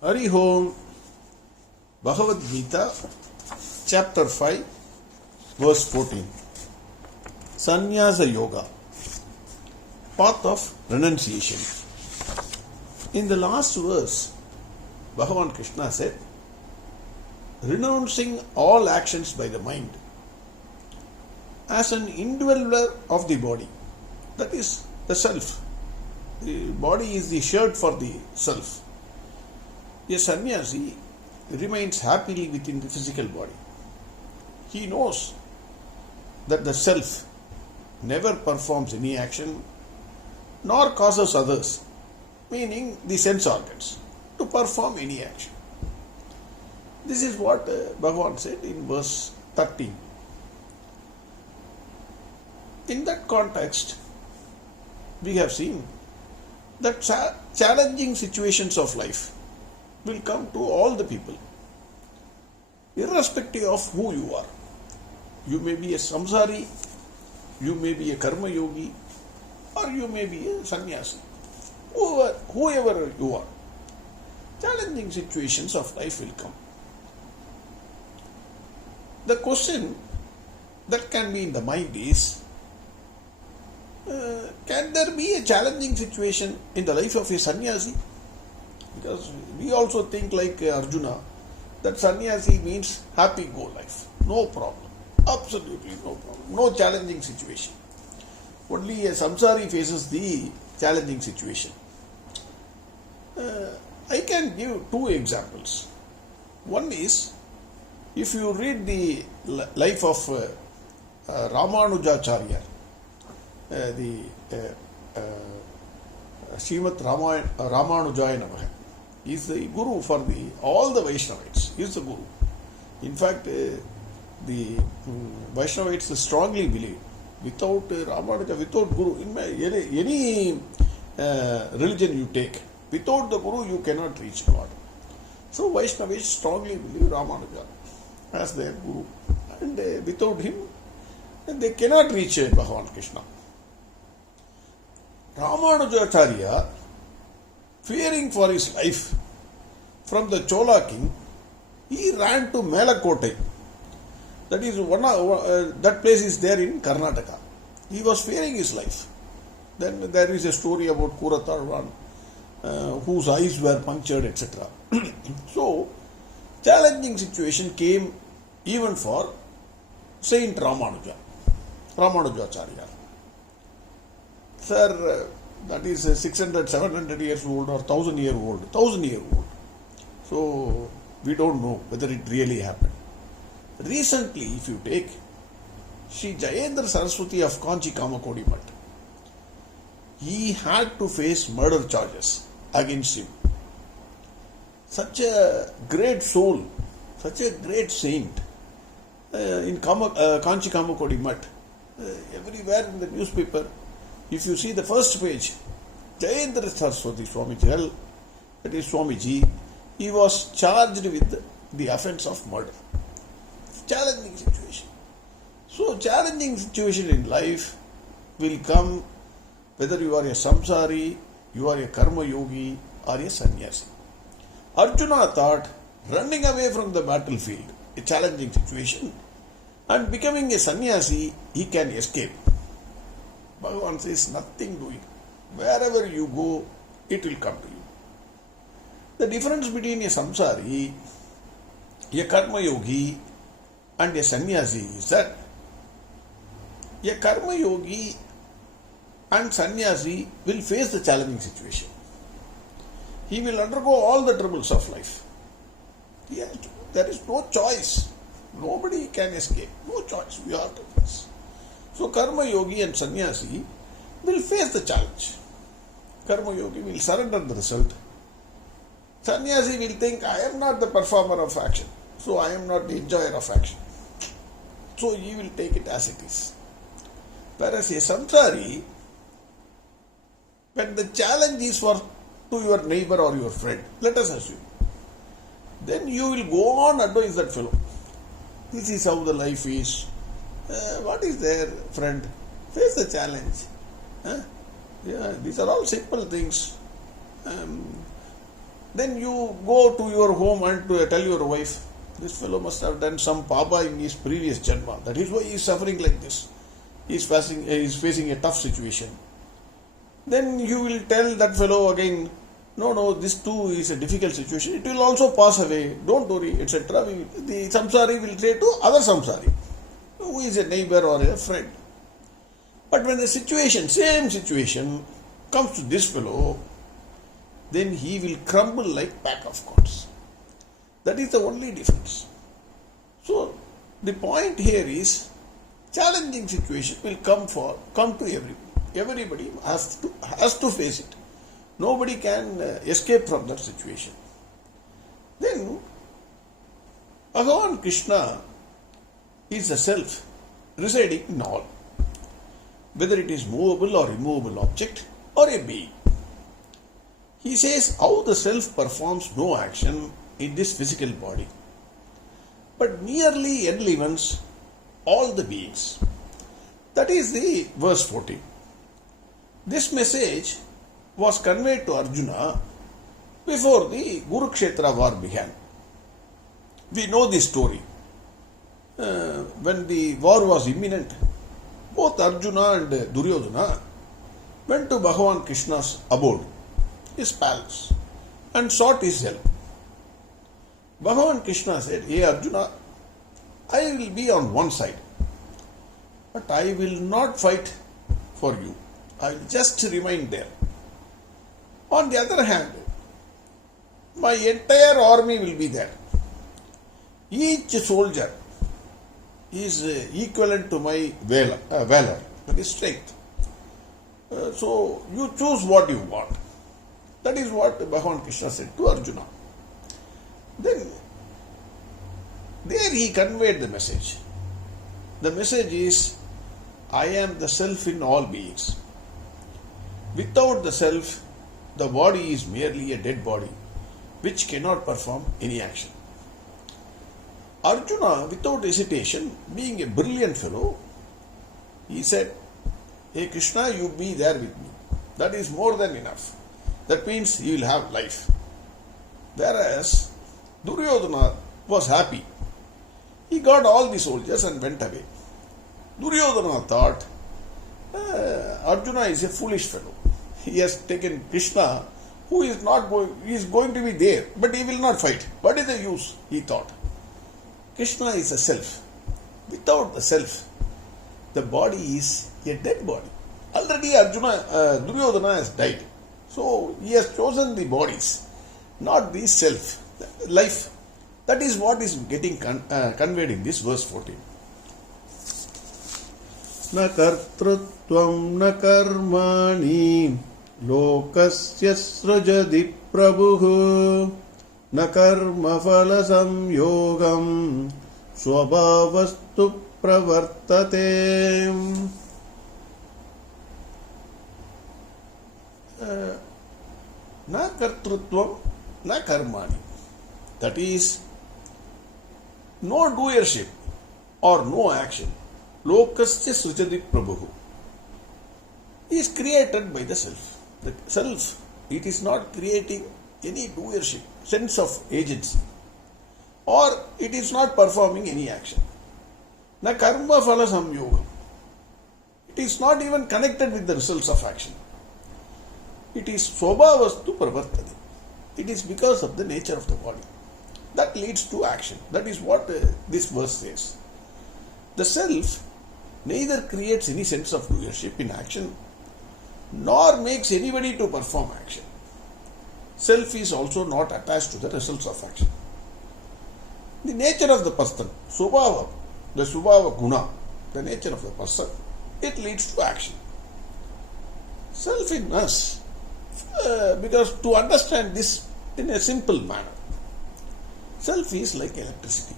Hari Om, Bhagavad Gita Chapter 5 Verse 14. Sannyasa Yoga, Path of Renunciation. In the last verse, Bhagwan Krishna said, renouncing all actions by the mind as an indweller of the body, that is the self. The body is the shirt for the self. A sannyasi remains happily within the physical body. He knows that the self never performs any action nor causes others, meaning the sense organs, to perform any action. This is what Bhagavan said in verse 13. In that context, we have seen that challenging situations of life will come to all the people, irrespective of who you are. You may be a samsari, you may be a karma yogi, or you may be a sannyasi. Whoever you are, challenging situations of life will come. The question that can be in the mind is, can there be a challenging situation in the life of a sannyasi? Because we also think like Arjuna, that sannyasi means happy go life, no problem, absolutely no problem, no challenging situation. Only a samsari faces the challenging situation. I can give two examples. One is, if you read the life of Ramanujacharya, the Srimad Ramanujaya Namaha, he is the guru for all the Vaishnavites. He is the guru. In fact, the Vaishnavites strongly believe, without Ramanuja, without guru, in any religion you take, without the guru you cannot reach God. So Vaishnavites strongly believe Ramanuja as their guru, and without him they cannot reach Bhagwan Krishna. Ramanujacharya, fearing for his life from the Chola king, he ran to Melakotai. That is that place is there in Karnataka. He was fearing his life. Then there is a story about Kuratarvan, whose eyes were punctured, etc. So, challenging situation came even for Saint Ramanujacharya. Sir, that is 600, 700 years old or 1,000 year old. 1,000 year old. So, we don't know whether it really happened. Recently, if you take Sri Jayendra Saraswati of Kanchi Kamakodi Mutt, he had to face murder charges against him. Such a great soul, such a great saint, in Kanchi Kamakodi Mutt, everywhere in the newspaper, if you see the first page, Jayendra Saraswati Swamiji, that is Swamiji, he was charged with the offense of murder. Challenging situation. So, challenging situation in life will come whether you are a samsari, you are a karma yogi, or a sannyasi. Arjuna thought running away from the battlefield, a challenging situation, and becoming a sannyasi, he can escape. Bhagavan says nothing doing. Wherever you go, it will come to you. The difference between a samsari, a karma yogi, and a sannyasi is that a karma yogi and sannyasi will face the challenging situation. He will undergo all the troubles of life. There is no choice. Nobody can escape. No choice. We have to face. So karma yogi and sannyasi will face the challenge. Karma yogi will surrender the result. Sannyasi will think, I am not the performer of action, so I am not the enjoyer of action. So he will take it as it is. Whereas a samsari, when the challenge is to your neighbor or your friend, let us assume, then you will go on advise that fellow. This is how the life is. What is there, friend? Face the challenge. These are all simple things. Then you go to your home and tell your wife, this fellow must have done some papa in his previous janma. That is why he is suffering like this. He is facing a tough situation. Then you will tell that fellow again, no, this too is a difficult situation. It will also pass away. Don't worry, etc. The samsari will say to other samsari, who is a neighbor or a friend. But when the same situation, comes to this fellow, then he will crumble like pack of cards. That is the only difference. So the point here is, challenging situation will come to everybody. Everybody has to face it. Nobody can escape from that situation. Then Bhagwan Krishna is the self residing in all, whether it is movable or immovable object or a being. He says how the self performs no action in this physical body, but merely enlivens all the beings. That is the verse 14. This message was conveyed to Arjuna before the Kurukshetra war began. We know this story. When the war was imminent, both Arjuna and Duryodhana went to Bhagwan Krishna's abode, his palace, and sought his help. Bhagwan Krishna said, "Hey Arjuna, I will be on one side, but I will not fight for you. I will just remain there. On the other hand, my entire army will be there. Each soldier is equivalent to my valor, that is strength. So you choose what you want." That is what Bhagwan Krishna said to Arjuna. Then there he conveyed the message. The message is, I am the self in all beings. Without the self, the body is merely a dead body which cannot perform any action. Arjuna, without hesitation, being a brilliant fellow, he said, "Hey Krishna, you be there with me. That is more than enough. That means you will have life." Whereas Duryodhana was happy. He got all the soldiers and went away. Duryodhana thought, Arjuna is a foolish fellow. He has taken Krishna, who is going to be there, but he will not fight. What is the use? He thought. Krishna is a self. Without the self, the body is a dead body. Already Duryodhana has died. So he has chosen the bodies, not the self, life. That is what is getting conveyed in this verse 14. Na kartrutvam na karmani lokasya srajadi prabhuh na karma phala samyogam swabhavastu pravartate. Na kartrutvam na karmani. That is, no doership or no action. Lokasya srujati prabhu is created by the self. The self, it is not creating any doership, sense of agency, or it is not performing any action. Na karma phala samyogam. It is not even connected with the results of action. It is swabhavastu pravartate. It is because of the nature of the body. That leads to action. That is what this verse says. The self neither creates any sense of doership in action, nor makes anybody to perform action. Self is also not attached to the results of action. The nature of the person, subhava, the subhava guna, the nature of the person, it leads to action. Self in us, because to understand this in a simple manner, self is like electricity.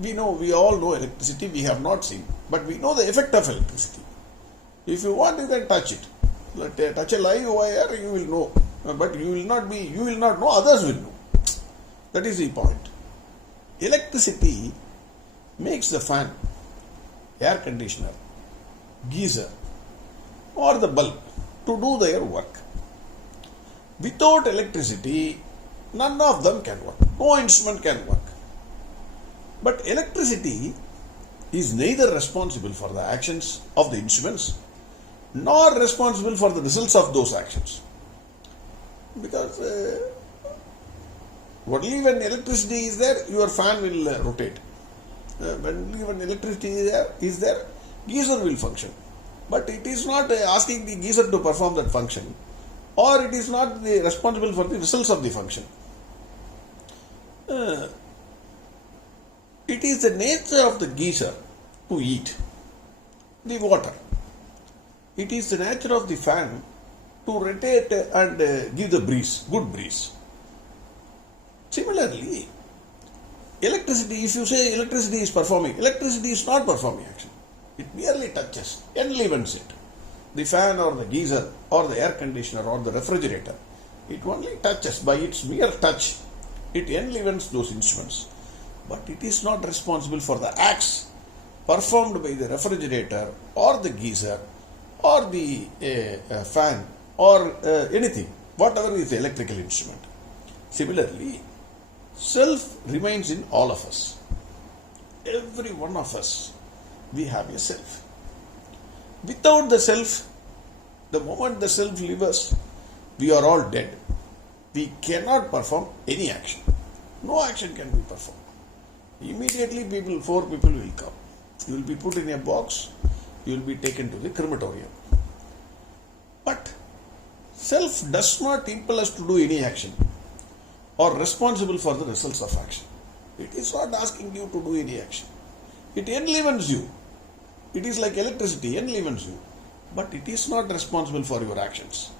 We all know electricity, we have not seen, but we know the effect of electricity. If you want, you can touch it. Touch a live wire, you will know, but you will not know, others will know. That is the point. Electricity makes the fan, air conditioner, geyser, or the bulb to do their work. Without electricity, none of them can work. No instrument can work. But electricity is neither responsible for the actions of the instruments nor responsible for the results of those actions. Because only when electricity is there, your fan will rotate. When electricity is there, geyser will function. But it is not asking the geyser to perform that function, or it is not responsible for the results of the function. It is the nature of the geyser to eat the water. It is the nature of the fan to rotate and give the breeze, good breeze. Similarly, electricity, if you say electricity is performing, electricity is not performing action. It merely touches, enlivens it. The fan or the geyser or the air conditioner or the refrigerator, it only touches. By its mere touch, it enlivens those instruments. But it is not responsible for the acts performed by the refrigerator or the geyser or the fan or anything, whatever is the electrical instrument. Similarly, self remains in all of us. Every one of us, we have a self. Without the self, the moment the self leaves us, we are all dead. We cannot perform any action. No action can be performed. Immediately four people will come. You will be put in a box, you will be taken to the crematorium. But self does not impel us to do any action or responsible for the results of action. It is not asking you to do any action. It enlivens you. It is like electricity, enlivens you. But it is not responsible for your actions.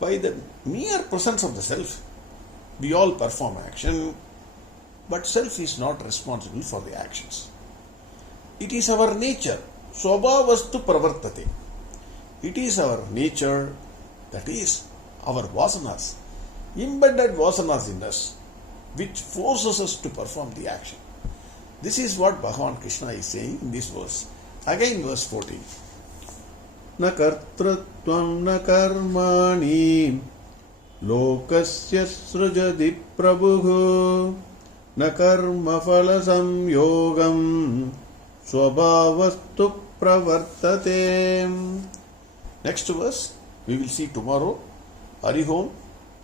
By the mere presence of the self, we all perform action, but self is not responsible for the actions. It is our nature, swabhavastu pravartate. It is our nature, that is our vasanas, embedded vasanas in us, which forces us to perform the action. This is what Bhagwan Krishna is saying in this verse. Again verse 14. Na kartrutvam na karmani lokasya srujadi prabhuhu na karma phala samyogam swabhavastu pravartate. Next verse we will see tomorrow. Harihom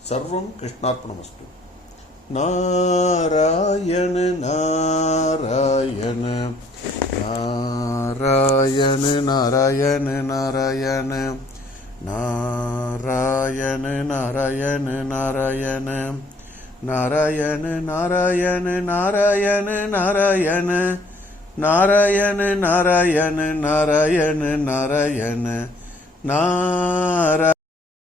Sarvam Krishnarpanamastu. Narayana Narayana Narayana Narayana Narayana Narayana Narayana Narayana Narayana Narayana Narayana Narayana Narayana Narayana Narayana Narayana Narayana